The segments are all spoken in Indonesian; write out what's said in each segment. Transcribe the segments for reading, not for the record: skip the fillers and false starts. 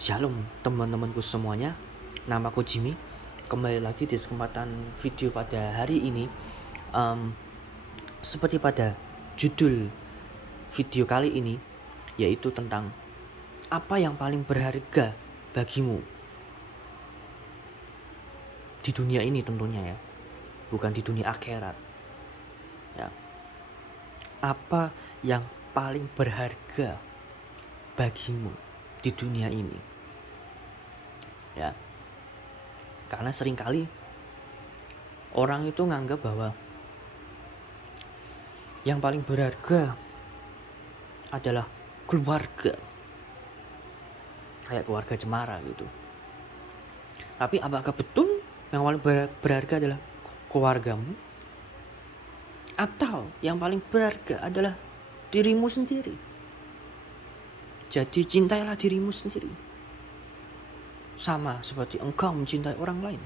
Shalom teman-temanku semuanya, namaku Jimmy. Kembali lagi di kesempatan video pada hari ini. Seperti pada judul video kali ini, yaitu tentang apa yang paling berharga bagimu di dunia ini tentunya ya, bukan di dunia akhirat ya. Apa yang paling berharga bagimu di dunia ini ya. Karena seringkali orang itu nganggap bahwa yang paling berharga adalah keluarga, kayak keluarga cemara gitu. Tapi apakah betul yang paling berharga adalah keluargamu? Atau yang paling berharga adalah dirimu sendiri? Jadi cintailah dirimu sendiri, sama seperti engkau mencintai orang lain.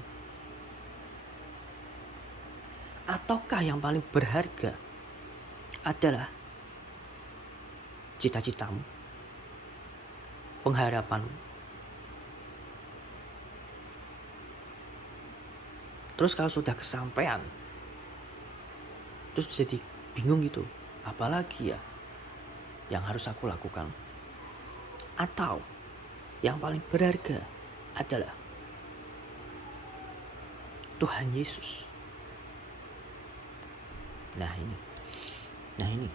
Ataukah yang paling berharga adalah cita-citamu, pengharapanmu? Terus kalau sudah kesampaian, terus jadi bingung gitu, apalagi ya yang harus aku lakukan? Atau yang paling berharga adalah Tuhan Yesus. Nah ini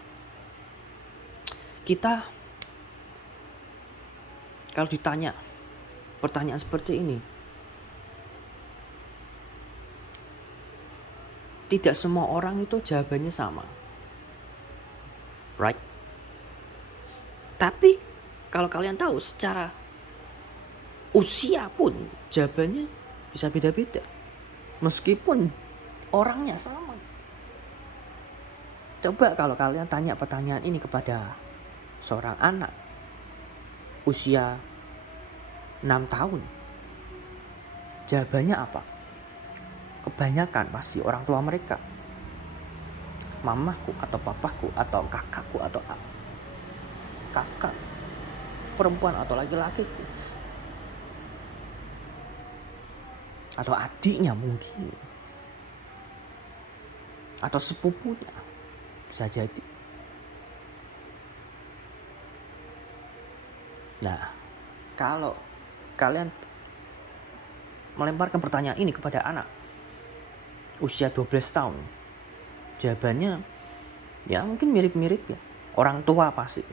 kita kalau ditanya pertanyaan seperti ini, tidak semua orang itu jawabannya sama, right? Tapi kalau kalian tahu, secara usia pun jawabannya bisa beda-beda, meskipun orangnya sama. Coba kalau kalian tanya pertanyaan ini kepada seorang anak usia 6 tahun, jawabannya apa? Kebanyakan pasti orang tua mereka, mamaku atau papaku atau kakakku atau kakak perempuan atau laki-lakiku atau adiknya mungkin, atau sepupunya, bisa jadi. Nah, kalau kalian melemparkan pertanyaan ini kepada anak usia 12 tahun, jawabannya ya mungkin mirip-mirip ya. Orang tua pasti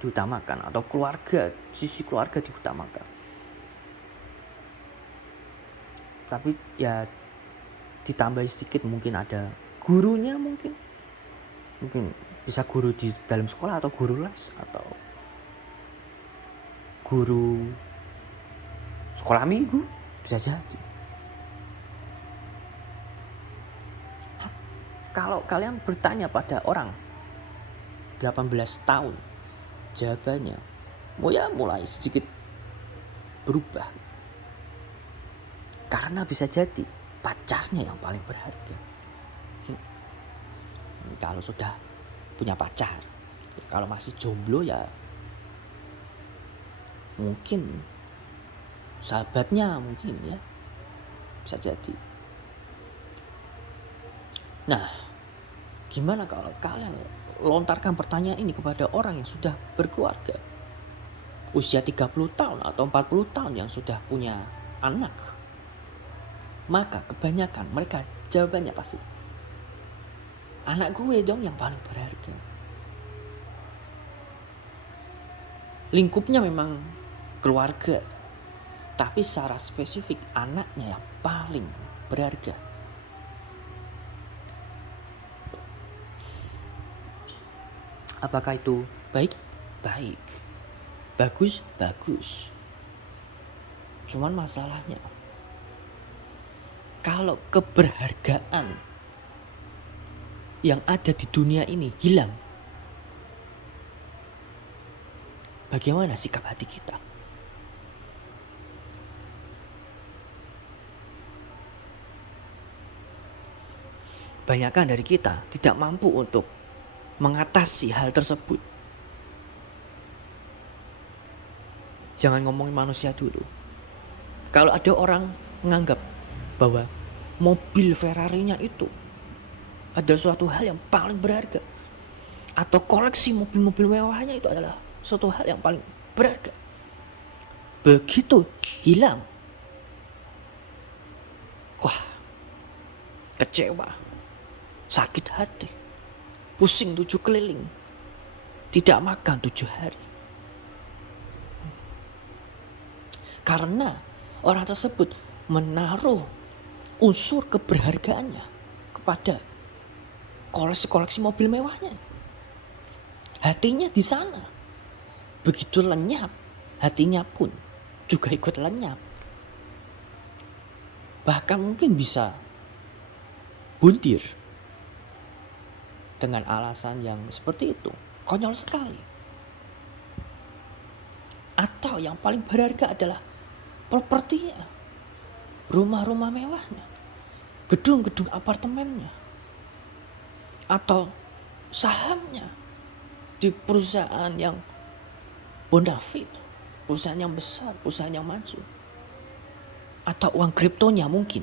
diutamakan, atau keluarga, sisi keluarga diutamakan. Tapi ya ditambah sedikit, mungkin ada gurunya, mungkin bisa guru di dalam sekolah, atau guru les, atau guru sekolah minggu, bisa jadi. Kalau kalian bertanya pada orang 18 tahun, jawabannya mulai sedikit berubah. Karena bisa jadi pacarnya yang paling berharga. Kalau sudah punya pacar, kalau masih jomblo ya mungkin sahabatnya, mungkin ya, bisa jadi. Nah, gimana kalau kalian lontarkan pertanyaan ini kepada orang yang sudah berkeluarga, usia 30 tahun atau 40 tahun, yang sudah punya anak? Maka kebanyakan mereka jawabannya pasti, anak gue dong yang paling berharga. Lingkupnya memang keluarga, tapi secara spesifik anaknya yang paling berharga. Apakah itu baik? Baik. Bagus? Bagus. Cuman masalahnya, kalau keberhargaan yang ada di dunia ini hilang, bagaimana sikap hati kita? Banyakkan dari kita tidak mampu untuk mengatasi hal tersebut. Jangan ngomongin manusia dulu. Kalau ada orang menganggap bahwa mobil Ferrari-nya itu adalah suatu hal yang paling berharga, atau koleksi mobil-mobil mewahnya itu adalah suatu hal yang paling berharga, begitu hilang, wah, kecewa, sakit hati, pusing 7 keliling, tidak makan 7 hari. Karena orang tersebut menaruh unsur keberhargaannya kepada koleksi-koleksi mobil mewahnya. Hatinya di sana. Begitu lenyap, hatinya pun juga ikut lenyap. Bahkan mungkin bisa buntir dengan alasan yang seperti itu. Konyol sekali. Atau yang paling berharga adalah propertinya, rumah-rumah mewahnya, gedung-gedung apartemennya, atau sahamnya di perusahaan yang bonafit, perusahaan yang besar, perusahaan yang maju, atau uang kriptonya mungkin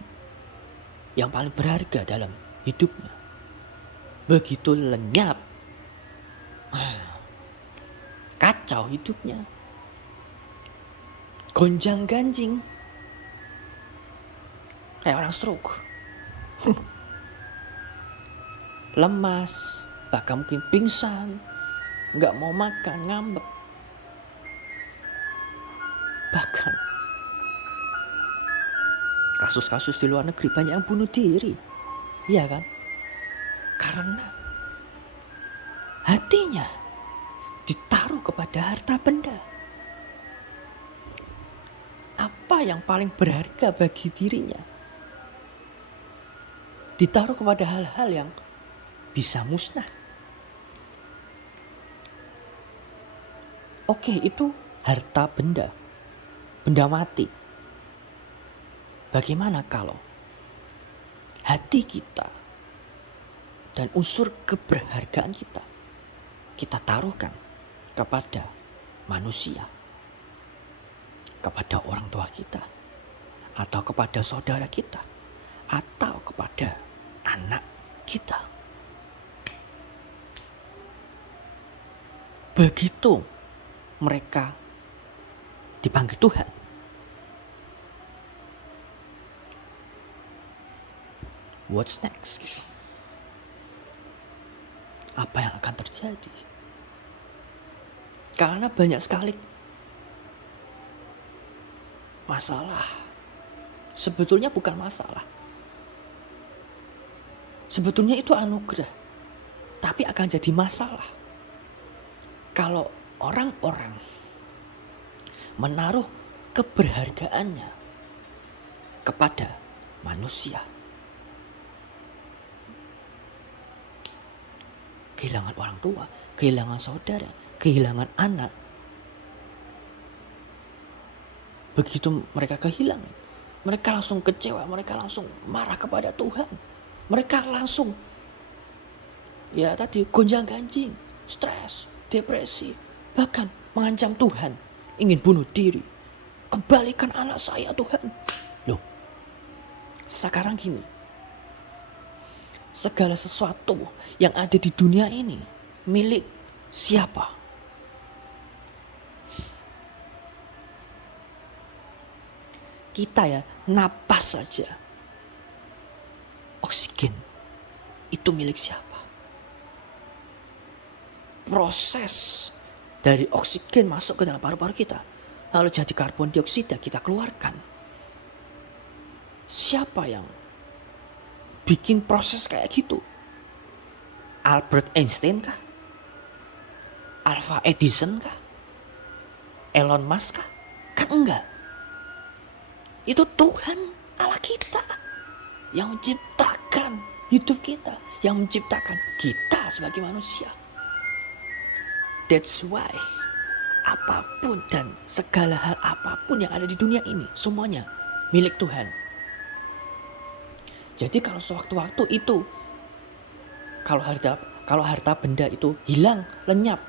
yang paling berharga dalam hidupnya. Begitu lenyap, kacau hidupnya, gonjang ganjing, kayak orang stroke, lemas, bahkan mungkin pingsan, nggak mau makan, ngambek. Bahkan kasus-kasus di luar negeri banyak yang bunuh diri, iya kan? Karena hatinya ditaruh kepada harta benda. Apa yang paling berharga bagi dirinya ditaruh kepada hal-hal yang bisa musnah. Oke, itu harta benda, benda mati. Bagaimana kalau hati kita dan unsur keberhargaan kita taruhkan kepada manusia, kepada orang tua kita, atau kepada saudara kita, atau kepada anak kita. Begitu mereka dipanggil Tuhan, what's next? Apa yang akan terjadi? Karena banyak sekali masalah. Sebetulnya bukan masalah. Sebetulnya itu anugerah. Tapi akan jadi masalah kalau orang-orang menaruh keberhargaannya kepada manusia. Kehilangan orang tua, kehilangan saudara, kehilangan anak. Begitu mereka kehilangan, mereka langsung kecewa, mereka langsung marah kepada Tuhan. Mereka langsung gonjang ganjing, stres, depresi, bahkan mengancam Tuhan, ingin bunuh diri. Kembalikan anak saya Tuhan. Loh, sekarang gini, segala sesuatu yang ada di dunia ini milik siapa? Kita napas saja, oksigen itu milik siapa? Proses dari oksigen masuk ke dalam paru-paru kita, lalu jadi karbon dioksida kita keluarkan. Siapa yang bikin proses kayak gitu? Albert Einstein kah? Alva Edison kah? Elon Musk kah? Kan enggak. Itu Tuhan Allah kita yang menciptakan hidup kita, yang menciptakan kita sebagai manusia. That's why apapun dan segala hal apapun yang ada di dunia ini semuanya milik Tuhan. Jadi kalau sewaktu-waktu itu kalau harta benda itu hilang, lenyap,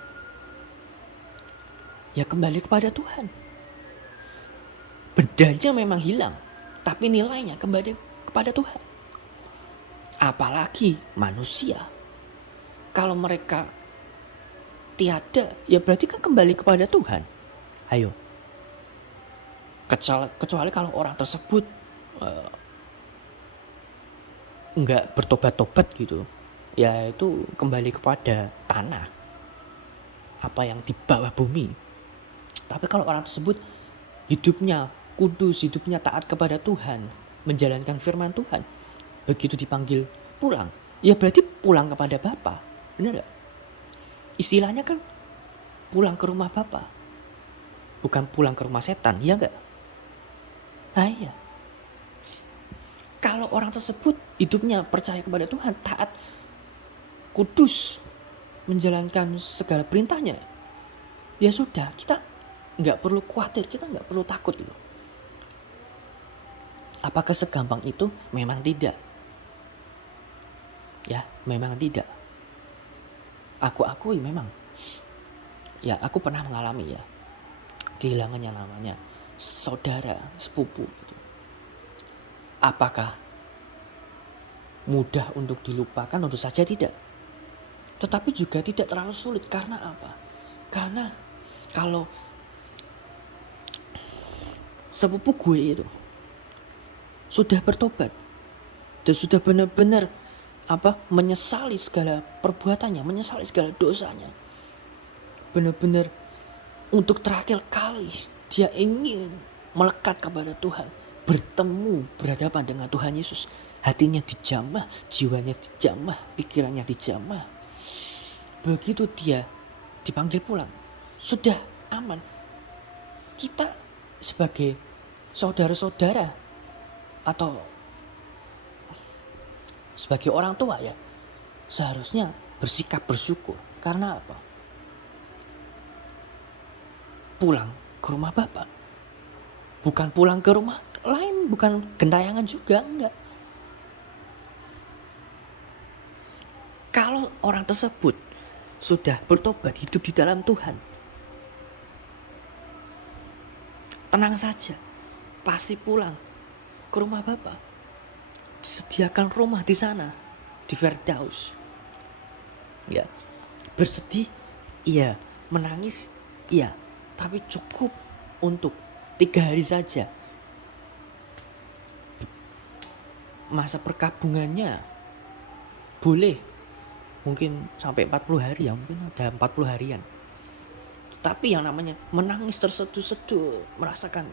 ya kembali kepada Tuhan. Bendanya memang hilang, tapi nilainya kembali kepada Tuhan. Apalagi manusia. Kalau mereka tiada, ya berarti kan kembali kepada Tuhan. Ayo. Kecuali kalau orang tersebut nggak bertobat-tobat gitu, ya itu kembali kepada tanah, apa yang di bawah bumi. Tapi kalau orang tersebut hidupnya kudus, hidupnya taat kepada Tuhan, menjalankan firman Tuhan, begitu dipanggil pulang, ya berarti pulang kepada Bapa. Benar gak? Istilahnya kan pulang ke rumah Bapa, bukan pulang ke rumah setan, ya gak? Nah iya. Kalau orang tersebut hidupnya percaya kepada Tuhan, taat, kudus, menjalankan segala perintahnya, ya sudah, kita nggak perlu khawatir, kita nggak perlu takut gitu. Apakah segampang itu? Memang tidak. Ya, memang tidak. Aku akui memang. Ya, aku pernah mengalami ya kehilangan yang namanya saudara, sepupu gitu. Apakah mudah untuk dilupakan? Tentu saja tidak. Tetapi juga tidak terlalu sulit. Karena apa? Karena kalau sepupu gue itu sudah bertobat dan sudah benar-benar menyesali segala perbuatannya, menyesali segala dosanya, benar-benar untuk terakhir kali dia ingin melekat kepada Tuhan, bertemu, berhadapan dengan Tuhan Yesus. Hatinya dijamah, jiwanya dijamah, pikirannya dijamah. Begitu dia dipanggil pulang, sudah aman. Kita sebagai saudara-saudara atau sebagai orang tua ya, seharusnya bersikap bersyukur. Karena apa? Pulang ke rumah Bapak, bukan pulang ke rumah lain, bukan gentayangan juga, enggak. Kalau orang tersebut sudah bertobat, hidup di dalam Tuhan, tenang saja, pasti pulang ke rumah Bapak. Disediakan rumah di sana, di Firdaus. Ya, bersedih, iya, menangis, iya, tapi cukup untuk 3 hari saja. Masa perkabungannya boleh mungkin sampai 40 hari ya, mungkin ada 40 harian. Tapi yang namanya menangis terseduh-seduh, merasakan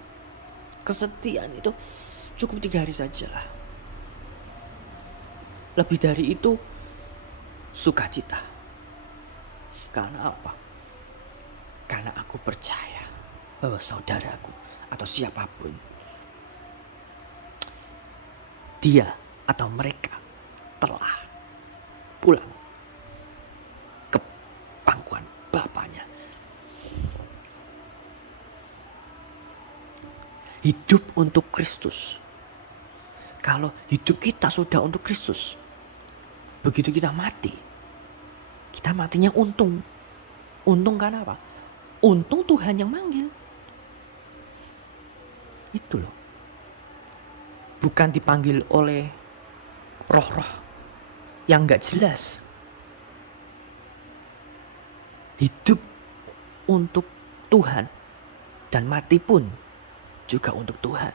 kesedihan itu cukup 3 hari sajalah. Lebih dari itu sukacita. Karena apa? Karena aku percaya bahwa saudaraku atau siapapun, dia atau mereka telah pulang ke pangkuan Bapaknya. Hidup untuk Kristus. Kalau hidup kita sudah untuk Kristus, begitu kita mati, kita matinya untung. Untung karena apa? Untung Tuhan yang manggil. Itu loh. Bukan dipanggil oleh roh-roh yang gak jelas. Hidup untuk Tuhan dan mati pun juga untuk Tuhan.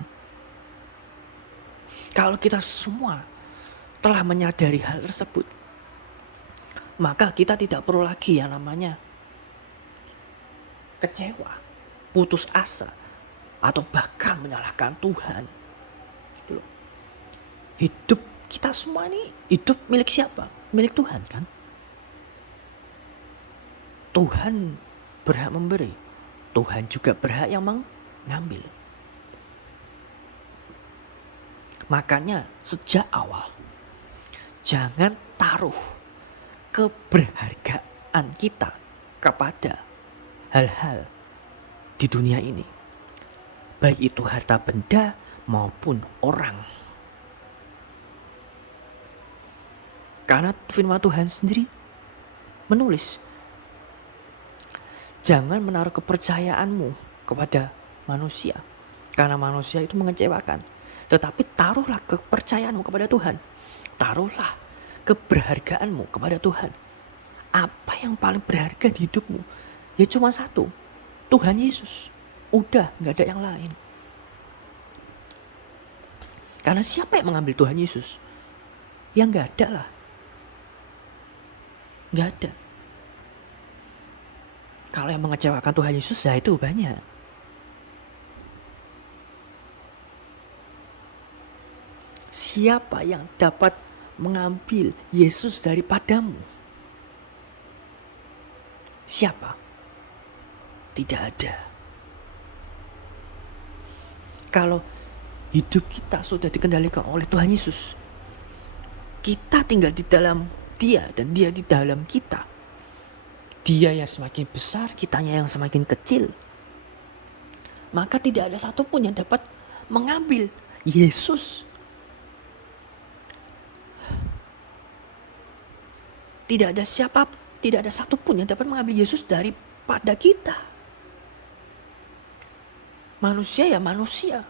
Kalau kita semua telah menyadari hal tersebut, maka kita tidak perlu lagi yang namanya kecewa, putus asa, atau bahkan menyalahkan Tuhan. Gitu loh. Hidup kita semua ini hidup milik siapa? Milik Tuhan kan? Tuhan berhak memberi, Tuhan juga berhak yang mengambil. Makanya sejak awal jangan taruh keberhargaan kita kepada hal-hal di dunia ini, baik itu harta benda maupun orang. Karena firman Tuhan sendiri menulis, jangan menaruh kepercayaanmu kepada manusia, Karena manusia itu mengecewakan. Tetapi taruhlah kepercayaanmu kepada Tuhan. Taruhlah keberhargaanmu kepada Tuhan. Apa yang paling berharga di hidupmu? Ya cuma satu. Tuhan Yesus. Udah, gak ada yang lain. Karena siapa yang mengambil Tuhan Yesus? Ya gak ada lah. Gak ada. Kalau yang mengecewakan Tuhan Yesus, ya itu banyak. Siapa yang dapat mengambil Yesus daripadamu? Siapa? Tidak ada. Kalau hidup kita sudah dikendalikan oleh Tuhan Yesus, kita tinggal di dalam Dia dan Dia di dalam kita. Dia yang semakin besar, kitanya yang semakin kecil. Maka tidak ada satupun yang dapat mengambil Yesus. Tidak ada satupun yang dapat mengambil Yesus daripada kita. Manusia ya manusia.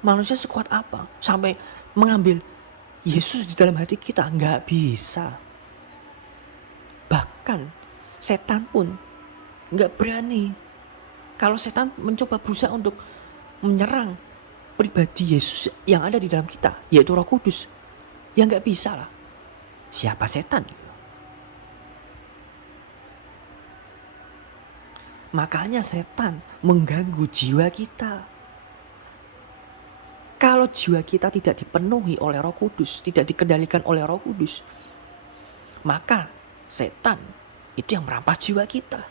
Manusia sekuat apa sampai mengambil Yesus di dalam hati kita? Nggak bisa. Bahkan setan pun nggak berani. Kalau setan mencoba berusaha untuk menyerang pribadi Yesus yang ada di dalam kita, yaitu Roh Kudus, ya nggak bisa lah. Siapa setan? Makanya setan mengganggu jiwa kita. Kalau jiwa kita tidak dipenuhi oleh Roh Kudus, tidak dikendalikan oleh Roh Kudus, maka setan itu yang merampas jiwa kita.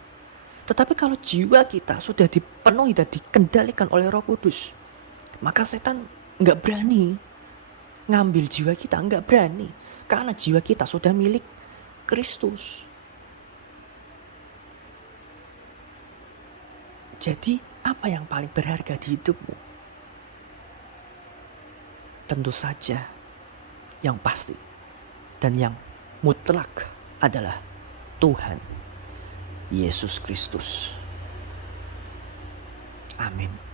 Tetapi kalau jiwa kita sudah dipenuhi dan dikendalikan oleh Roh Kudus, maka setan nggak berani ngambil jiwa kita, nggak berani. Karena jiwa kita sudah milik Kristus. Jadi apa yang paling berharga di hidupmu? Tentu saja yang pasti dan yang mutlak adalah Tuhan Yesus Kristus. Amin.